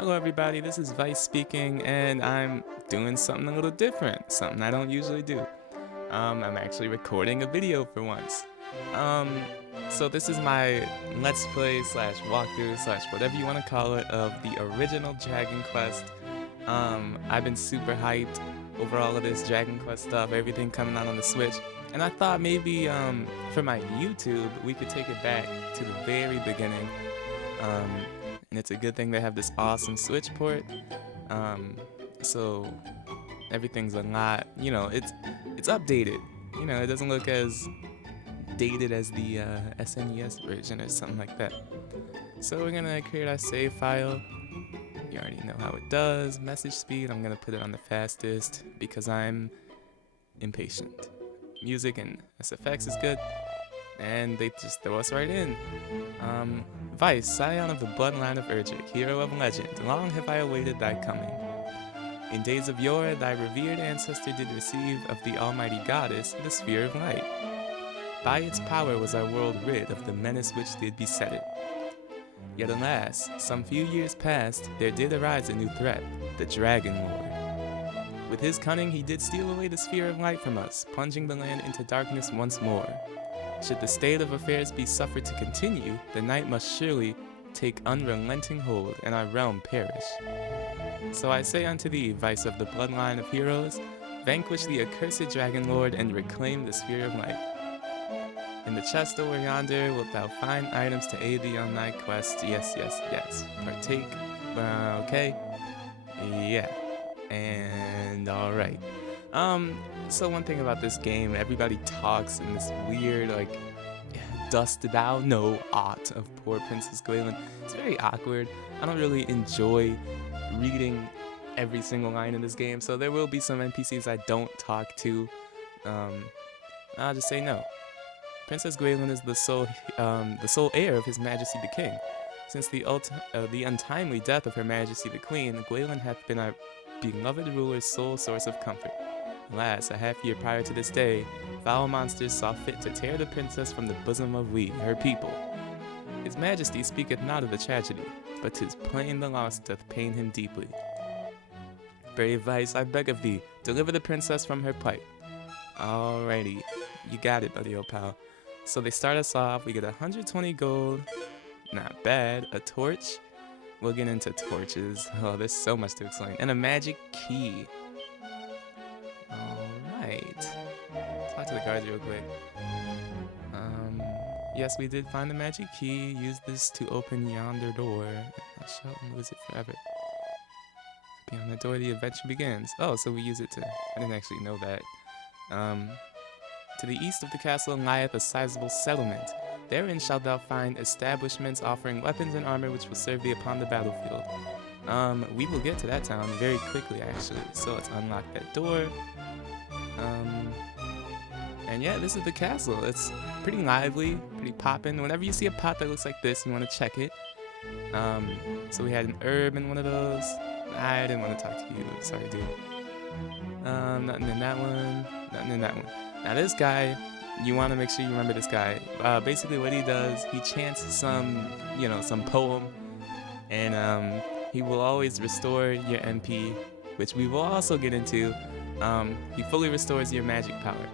Hello everybody, this is Vice speaking, and I'm doing something a little different, something I don't usually do. I'm actually recording a video for once. Um, so this is my Let's Play slash walkthrough slash whatever you want to call it of the original Dragon Quest. I've been super hyped over all of this Dragon Quest stuff, everything coming out on the Switch, and I thought maybe for my YouTube we could take it back to the very beginning. Um, and it's a good thing they have this awesome Switch port. Um, so everything's a lot, it's updated. It doesn't look as dated as the SNES version or something like that. So we're gonna create our save file. You already know how it does. Message speed, I'm gonna put it on the fastest because I'm impatient. Music and SFX is good, and they just throw us right in. Vice, scion of the bloodline of Urgic, hero of legend, long have I awaited thy coming. In days of yore, thy revered ancestor did receive of the almighty goddess the sphere of light. By its power was our world rid of the menace which did beset it. Yet alas, some few years past, there did arise a new threat, the Dragon Lord. With his cunning he did steal away the sphere of light from us, plunging the land into darkness once more. Should the state of affairs be suffered to continue, the night must surely take unrelenting hold, and our realm perish. So I say unto thee, Vice of the bloodline of heroes, vanquish the accursed Dragon Lord and reclaim the sphere of light. In the chest over yonder wilt thou find items to aid thee on thy quest. Yes, yes, yes. Partake. Okay. Yeah. And alright. So one thing about this game, everybody talks in this weird, dost thou know aught of poor Princess Galen? It's very awkward. I don't really enjoy reading every single line in this game, so there will be some NPCs I don't talk to. I'll just say no. Princess Galen is the sole heir of His Majesty the King. Since the untimely death of Her Majesty the Queen, Galen hath been our beloved ruler's sole source of comfort. Alas, a half year prior to this day, foul monsters saw fit to tear the princess from the bosom of we, her people. His Majesty speaketh not of the tragedy, but 'tis plain the loss doth pain him deeply. Brave Vice, I beg of thee, deliver the princess from her plight. Alrighty, you got it, buddy, old pal. So they start us off, we get 120 gold, not bad, a torch, we'll get into torches, oh there's so much to explain, and a magic key. Alright, talk to the guards real quick. Yes, we did find the magic key, use this to open yonder door, I shall lose it forever. Beyond the door the adventure begins. Oh, so we use it to, I didn't actually know that. To the east of the castle lieth a sizable settlement. Therein shalt thou find establishments offering weapons and armor which will serve thee upon the battlefield. We will get to that town very quickly actually, so let's unlock that door. And yeah, this is the castle. It's pretty lively, pretty poppin'. Whenever you see a pot that looks like this, you want to check it. So we had an herb in one of those. I didn't want to talk to you, sorry dude. Nothing in that one, nothing in that one. Now this guy, you want to make sure you remember this guy. Basically what he does, he chants some poem, and he will always restore your MP, which we will also get into. He fully restores your magic power.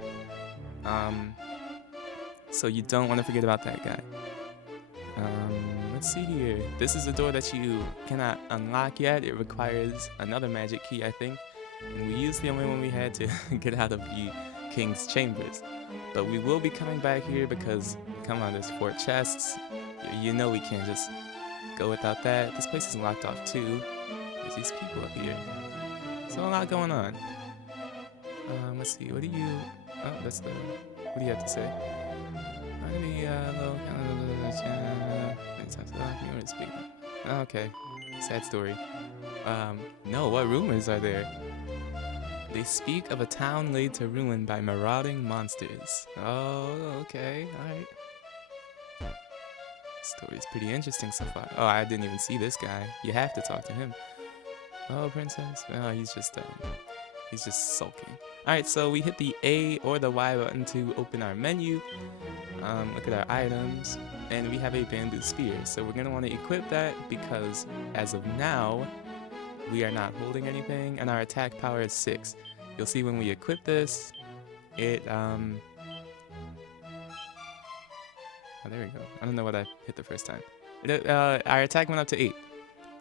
So you don't want to forget about that guy. Let's see here. This is a door that you cannot unlock yet. It requires another magic key, I think. And we used the only one we had to get out of the king's chambers. But we will be coming back here because, come on, there's 4 chests. You know we can't just go without that. This place is locked off too. There's these people up here. So a lot going on. Let's see, what do you... Oh, that's the... What do you have to say? Okay, sad story. No, what rumors are there? They speak of a town laid to ruin by marauding monsters. Oh, okay, alright. Story's pretty interesting so far. Oh, I didn't even see this guy. You have to talk to him. Oh, princess? Oh, he's just sulking. Alright, so we hit the A or the Y button to open our menu. Look at our items. and we have a bamboo spear. So we're going to want to equip that because as of now, we are not holding anything, and our attack power is 6. You'll see when we equip this, it, oh, there we go. I don't know what I hit the first time. Our attack went up to 8.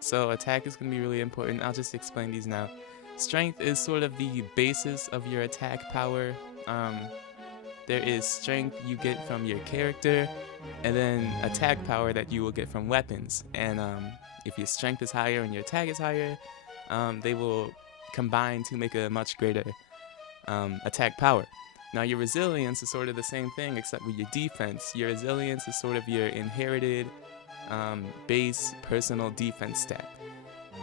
So attack is going to be really important. I'll just explain these now. Strength is sort of the basis of your attack power. There is strength you get from your character, and then attack power that you will get from weapons. And if your strength is higher and your attack is higher, they will combine to make a much greater attack power. Now your resilience is sort of the same thing except with your defense. Your resilience is sort of your inherited base personal defense stat.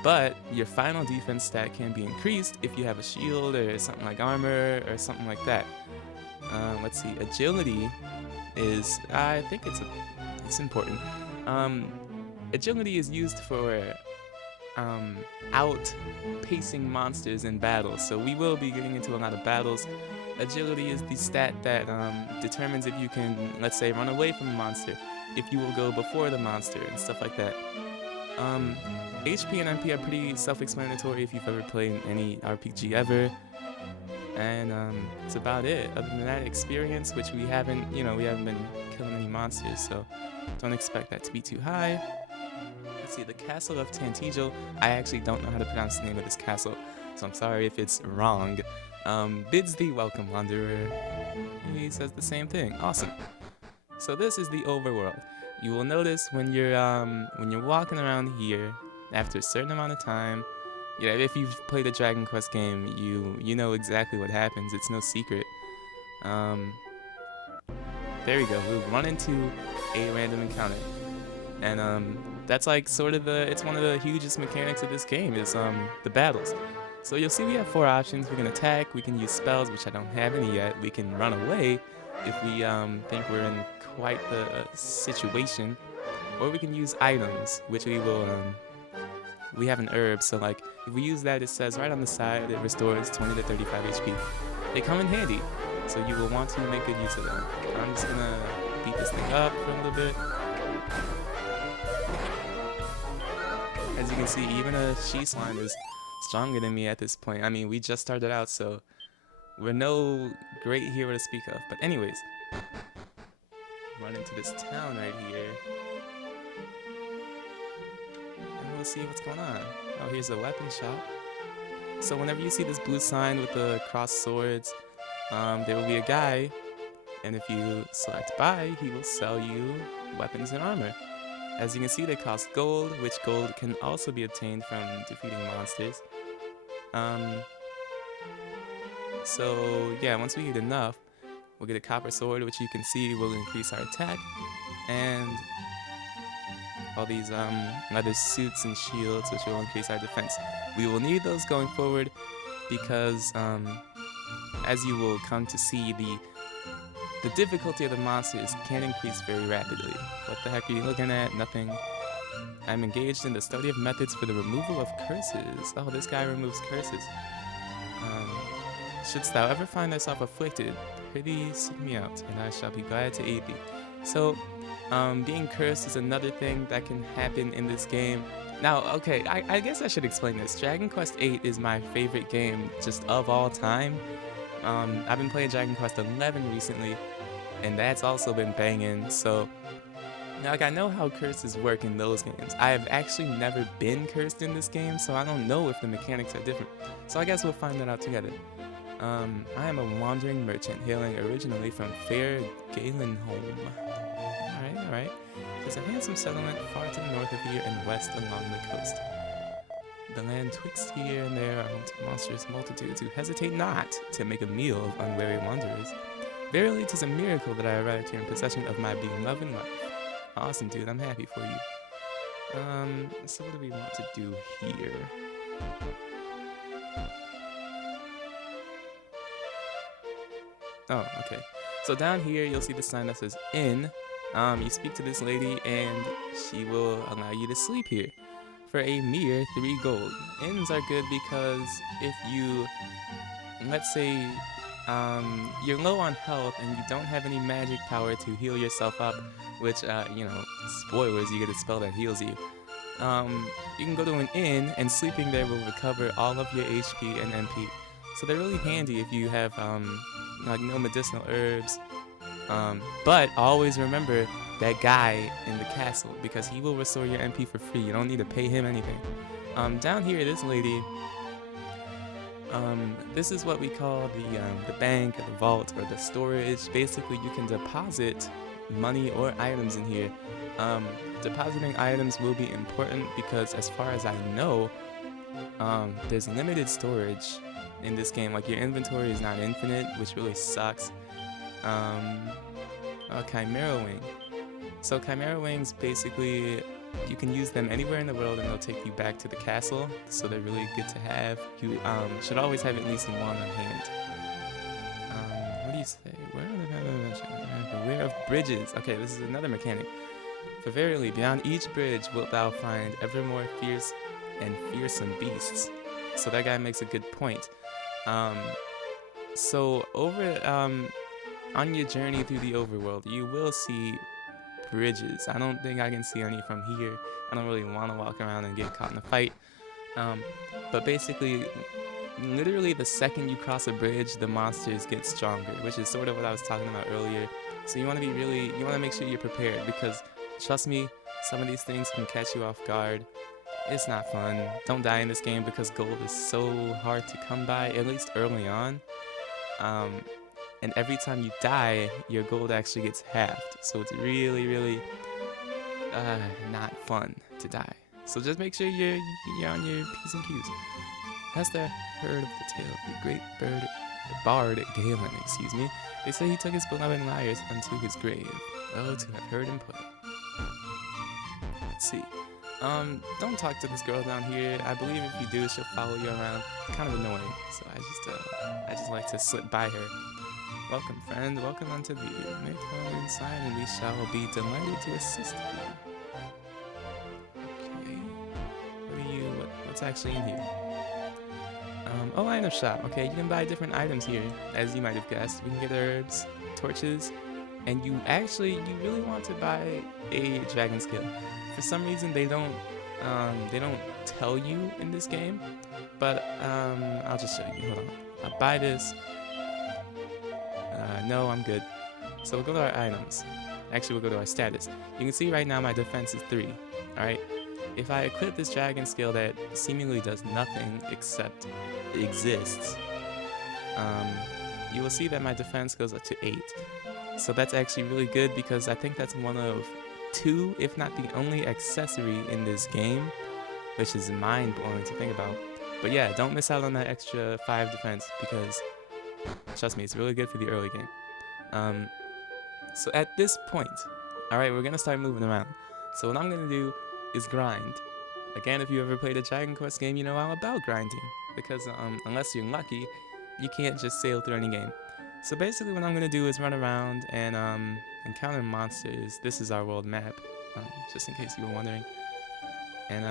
But your final defense stat can be increased if you have a shield or something like armor or something like that. Let's see, agility is, I think it's important. Agility is used for outpacing monsters in battles, so we will be getting into a lot of battles. Agility is the stat that determines if you can, let's say, run away from a monster, if you will go before the monster, and stuff like that. HP and MP are pretty self-explanatory if you've ever played any RPG ever. And that's about it. Other than that, experience, which we haven't been killing any monsters, so don't expect that to be too high. Let's see, the Castle of Tantegel. I actually don't know how to pronounce the name of this castle, so I'm sorry if it's wrong. Bids thee welcome, wanderer. He says the same thing. Awesome. So this is the overworld. You will notice when you're walking around here, after a certain amount of time, if you've played a Dragon Quest game, you know exactly what happens. It's no secret. There we go. We'll run into a random encounter, and that's like sort of it's one of the hugest mechanics of this game is the battles. So you'll see we have 4 options. We can attack, we can use spells, which I don't have any yet. We can run away if we think we're in quite the situation, or we can use items, which we will. We have an herb, so like if we use that, it says right on the side it restores 20 to 35 HP. They come in handy, so you will want to make good use of them. I'm just gonna beat this thing up for a little bit. As you can see, even a she slime is stronger than me at this point. I mean, we just started out, so we're no great hero to speak of. But anyways, run into this town right here. We'll see what's going on. Oh, here's a weapon shop. So whenever you see this blue sign with the crossed swords, there will be a guy, and if you select buy, he will sell you weapons and armor. As you can see, they cost gold, which gold can also be obtained from defeating monsters. So yeah, once we get enough, we'll get a copper sword, which you can see will increase our attack, and all these leather suits and shields, which will increase our defense. We will need those going forward because, as you will come to see, the difficulty of the monsters can increase very rapidly. What the heck are you looking at? Nothing. I'm engaged in the study of methods for the removal of curses. Oh, this guy removes curses. Shouldst thou ever find thyself afflicted, prithee seek me out, and I shall be glad to aid thee. So, being cursed is another thing that can happen in this game. Now, okay, I guess I should explain this. Dragon Quest VIII is my favorite game just of all time. I've been playing Dragon Quest XI recently, and that's also been banging. So, like, I know how curses work in those games. I have actually never been cursed in this game, so I don't know if the mechanics are different. So I guess we'll find that out together. I am a wandering merchant hailing originally from fair Galenholm. Alright. There's a handsome settlement far to the north of here and west along the coast. The land twixt here and there are monstrous multitudes who hesitate not to make a meal of unwary wanderers. Verily, 'tis a miracle that I arrived here in possession of my beloved wife. Awesome, dude. I'm happy for you. So what do we want to do here? Oh, okay. So down here, you'll see the sign that says Inn. You speak to this lady, and she will allow you to sleep here for a mere 3 gold. Inns are good because if you, let's say, you're low on health and you don't have any magic power to heal yourself up, which, spoilers, you get a spell that heals you. You can go to an inn, and sleeping there will recover all of your HP and MP. So they're really handy if you have like no medicinal herbs. But always remember that guy in the castle because he will restore your MP for free. You don't need to pay him anything. Down here, this lady. This is what we call the bank or the vault or the storage. Basically, you can deposit money or items in here. Um, Depositing items will be important because, as far as I know, there's limited storage in this game. Like your inventory is not infinite, which really sucks. Um, Chimera Wing. So Chimera Wings basically you can use them anywhere in the world and they'll take you back to the castle. So they're really good to have. You should always have at least one on hand. What do you say? Beware of bridges. Okay, this is another mechanic. For verily, beyond each bridge wilt thou find ever more fierce and fearsome beasts. So that guy makes a good point. So on your journey through the overworld, you will see bridges. I don't think I can see any from here. I don't really want to walk around and get caught in a fight. But basically, literally the second you cross a bridge, the monsters get stronger, which is sort of what I was talking about earlier. So you want to make sure you're prepared because trust me, some of these things can catch you off guard. It's not fun. Don't die in this game because gold is so hard to come by, at least early on. And every time you die, your gold actually gets halved. So it's really, really not fun to die. So just make sure you're on your P's and Q's. Hast thou heard of the tale of the great bard Galen, excuse me? They say he took his beloved lyres unto his grave. Oh, to have heard him play. Let's see. Don't talk to this girl down here. I believe if you do, she'll follow you around. Kind of annoying. So I just like to slip by her. Welcome, friend. Welcome unto thee. Make come inside, and we shall be delighted to assist you. Okay. What's actually in here? Item shop. Okay, you can buy different items here, as you might have guessed. We can get herbs, torches, and you really want to buy a dragon scale. For some reason, they don't tell you in this game, but I'll just show you. Hold on. I'll buy this. No, I'm good. So we'll go to our items. Actually, we'll go to our status. You can see right now my defense is 3. Alright? If I equip this dragon scale that seemingly does nothing except exists, you will see that my defense goes up to 8. So that's actually really good because I think that's one of 2, if not the only accessory in this game, which is mind-blowing to think about. But yeah, don't miss out on that extra 5 defense because trust me, it's really good for the early game. So at this point, alright, we're gonna start moving around. So what I'm gonna do is grind. Again, if you ever played a Dragon Quest game, you know I'm about grinding. Because unless you're lucky, you can't just sail through any game. So basically what I'm gonna do is run around and encounter monsters. This is our world map, just in case you were wondering. And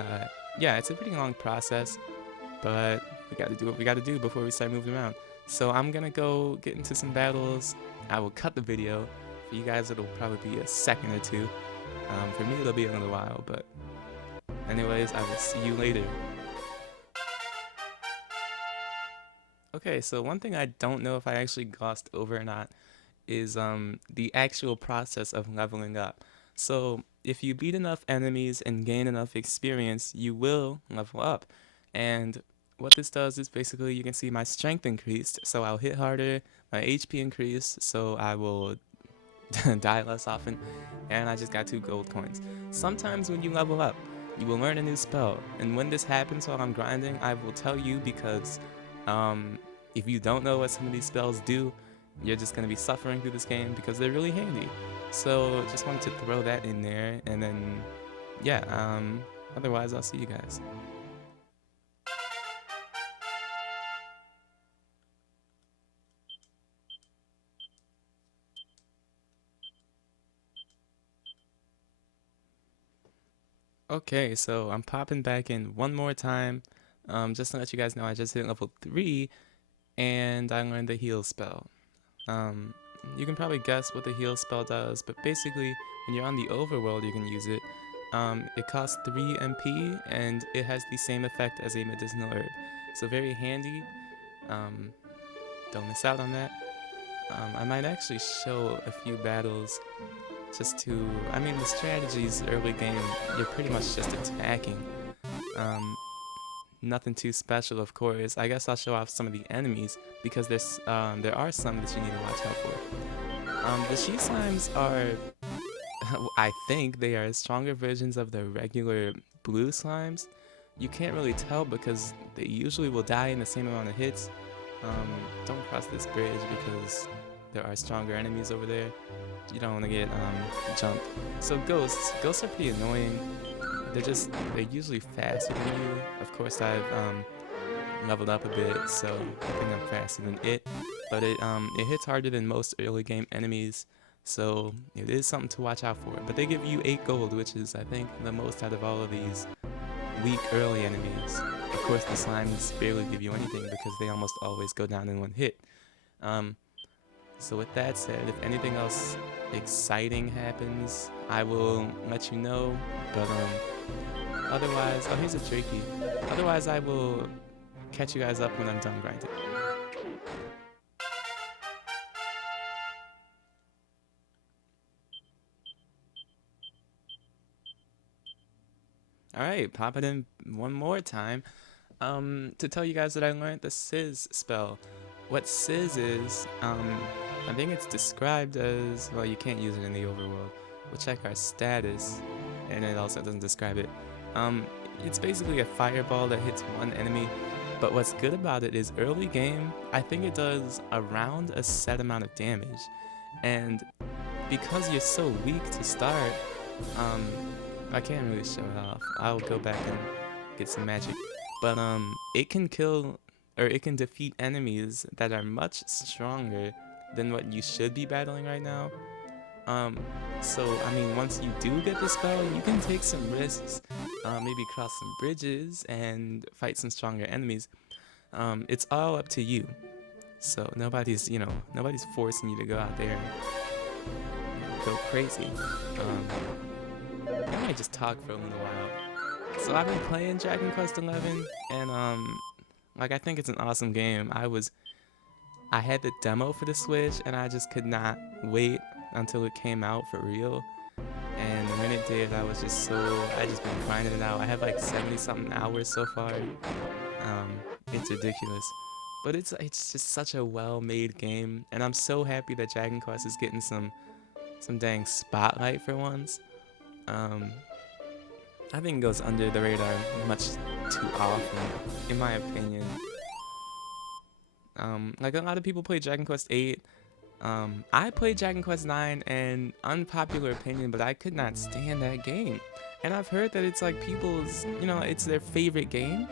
yeah, it's a pretty long process, but we gotta do what we gotta do before we start moving around. So I'm gonna go get into some battles. I will cut the video. For you guys, it'll probably be a second or 2. For me, it'll be a little while, but anyways, I will see you later. Okay, so one thing I don't know if I actually glossed over or not is the actual process of leveling up. So if you beat enough enemies and gain enough experience, you will level up. And what this does is basically you can see my strength increased, so I'll hit harder, my HP increased, so I will die less often, and I just got 2 gold coins. Sometimes when you level up, you will learn a new spell, and when this happens while I'm grinding, I will tell you because if you don't know what some of these spells do, you're just going to be suffering through this game because they're really handy. So just wanted to throw that in there, and then yeah, otherwise I'll see you guys. Okay, so I'm popping back in one more time, just to let you guys know I just hit level 3, and I learned the heal spell. Um, you can probably guess what the heal spell does, but basically, when you're on the overworld, you can use it. It costs 3 MP, and it has the same effect as a medicinal herb. So very handy. Um, don't miss out on that. I might actually show a few battles just to... I mean, the strategies early game, you're pretty much just attacking. Um, Nothing too special, of course. I guess I'll show off some of the enemies because there are some that you need to watch out for. The she slimes are, I think they are stronger versions of the regular blue slimes. You can't really tell because they usually will die in the same amount of hits. Don't cross this bridge because there are stronger enemies over there. You don't want to get jumped. So ghosts are pretty annoying. They're usually faster than you. Of course, I've leveled up a bit, so I think I'm faster than it. But it hits harder than most early game enemies, so it is something to watch out for. But they give you 8 gold, which is, I think, the most out of all of these weak early enemies. Of course, the slimes barely give you anything because they almost always go down in one hit. So with that said, if anything else exciting happens, I will let you know. But otherwise, oh, here's a turkey. Otherwise, I will catch you guys up when I'm done grinding. Alright, pop it in one more time. To tell you guys that I learned the Sizz spell. What Sizz is, I think it's described as, well, you can't use it in the overworld. We'll check our status, and it also doesn't describe it. It's basically a fireball that hits one enemy, but what's good about it is early game, I think it does around a set amount of damage, and because you're so weak to start, I can't really show it off. I'll go back and get some magic, but it can kill, or it can defeat enemies that are much stronger than what you should be battling right now. So I mean, once you do get the spell, you can take some risks, maybe cross some bridges and fight some stronger enemies. It's all up to you. So nobody's forcing you to go out there and go crazy. I might just talk for a little while. So I've been playing Dragon Quest XI, and I think it's an awesome game. I had the demo for the Switch, and I just could not wait until it came out for real. And when it did, I just been grinding it out. I have like 70 something hours so far. It's ridiculous, but it's just such a well-made game, and I'm so happy that Dragon Quest is getting some dang spotlight for once. I think it goes under the radar much too often, in my opinion. Like a lot of people play Dragon Quest 8. I played Dragon Quest 9, and unpopular opinion, but I could not stand that game. And I've heard that it's like people's, it's their favorite game.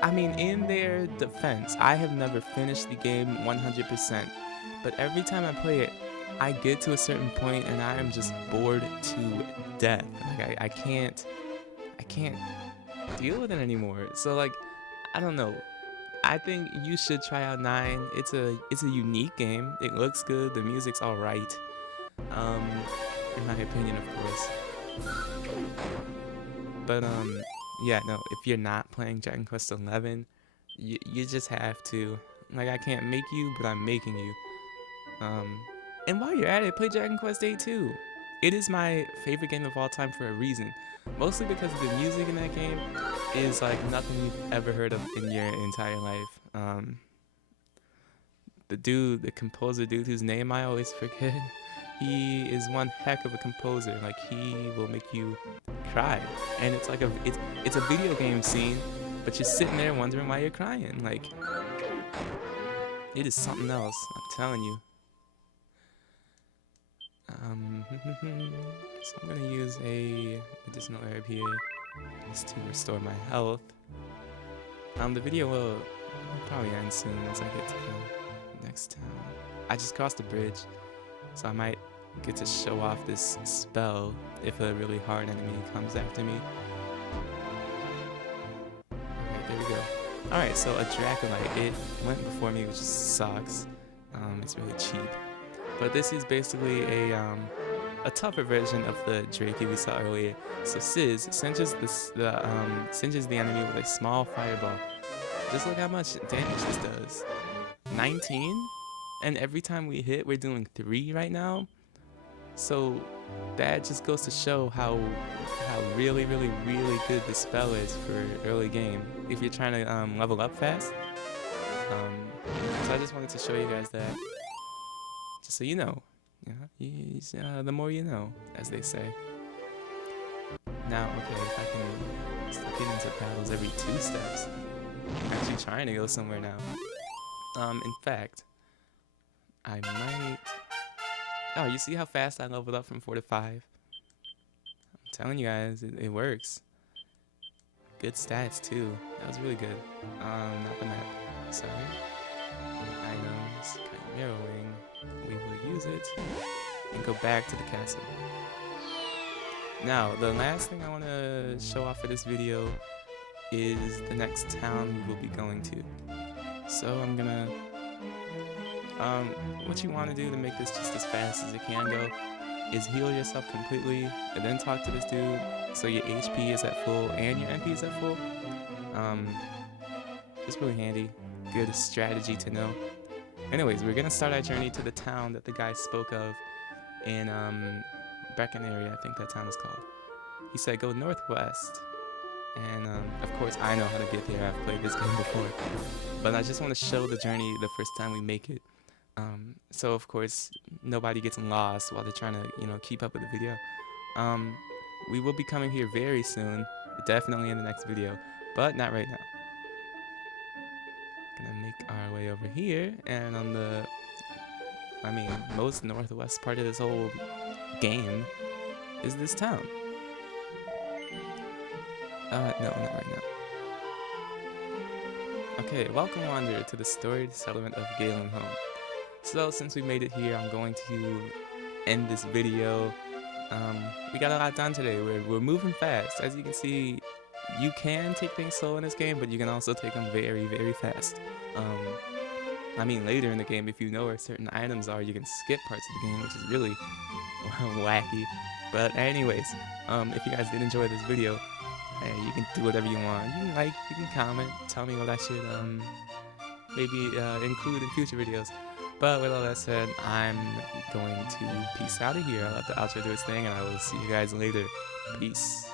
I mean, in their defense, I have never finished the game 100%, but every time I play it, I get to a certain point and I am just bored to death. Like I can't deal with it anymore. So like, I don't know. I think you should try out 9. It's a unique game. It looks good. The music's all right. In my opinion, of course. But yeah, no. If you're not playing Dragon Quest 11, you just have to. Like, I can't make you, but I'm making you. And while you're at it, play Dragon Quest 8 too. It is my favorite game of all time for a reason. Mostly because the music in that game is like nothing you've ever heard of in your entire life. The composer dude whose name I always forget, he is one heck of a composer. Like, he will make you cry. And it's like it's a video game scene, but you're sitting there wondering why you're crying. Like, it is something else, I'm telling you. So I'm gonna use a medicinal herb here just to restore my health. The video will probably end soon once I get to the next town. I just crossed the bridge, so I might get to show off this spell if a really hard enemy comes after me. Okay, there we go. Alright, so a Dracolite, it went before me, which sucks. It's really cheap. But this is basically a tougher version of the Drakey we saw earlier. So Sizz singes the enemy with a small fireball. Just look how much damage this does. 19? And every time we hit, we're doing 3 right now. So that just goes to show how really good this spell is for early game if you're trying to level up fast. So I just wanted to show you guys that, just so you know. The more you know, as they say. Now, okay, if I can start getting into battles every 2 steps, I'm actually trying to go somewhere now. In fact, I might. Oh, you see how fast I leveled up from 4 to 5? I'm telling you guys, it works. Good stats too. That was really good. Not the map. Sorry. Items, chimeroing. We will use it and go back to the castle. Now, the last thing I want to show off for this video is the next town we will be going to. So I'm gonna what you want to do to make this just as fast as it can go is heal yourself completely and then talk to this dude so your HP is at full and your MP is at full. It's really handy. Good strategy to know. Anyways, we're gonna start our journey to the town that the guy spoke of in Brecon, I think that town is called. He said go northwest. And of course I know how to get there. I've played this game before. But I just want to show the journey the first time we make it. So of course nobody gets lost while they're trying to, keep up with the video. We will be coming here very soon, definitely in the next video, but not right now. Gonna make our way over here, and on the, most northwest part of this whole game is this town. No, not right now. Okay, welcome Wanderer to the storied settlement of Galenholm. So since we made it here, I'm going to end this video. We got a lot done today. We're moving fast. As you can see, you can take things slow in this game, but you can also take them very fast. Later in the game, if you know where certain items are, you can skip parts of the game, which is really wacky. But anyways, if you guys did enjoy this video, you can do whatever you want. You can like, you can comment, tell me what I should maybe include in future videos. But with all that said, I'm going to peace out of here. I'll let the outro do its thing, and I will see you guys later. Peace.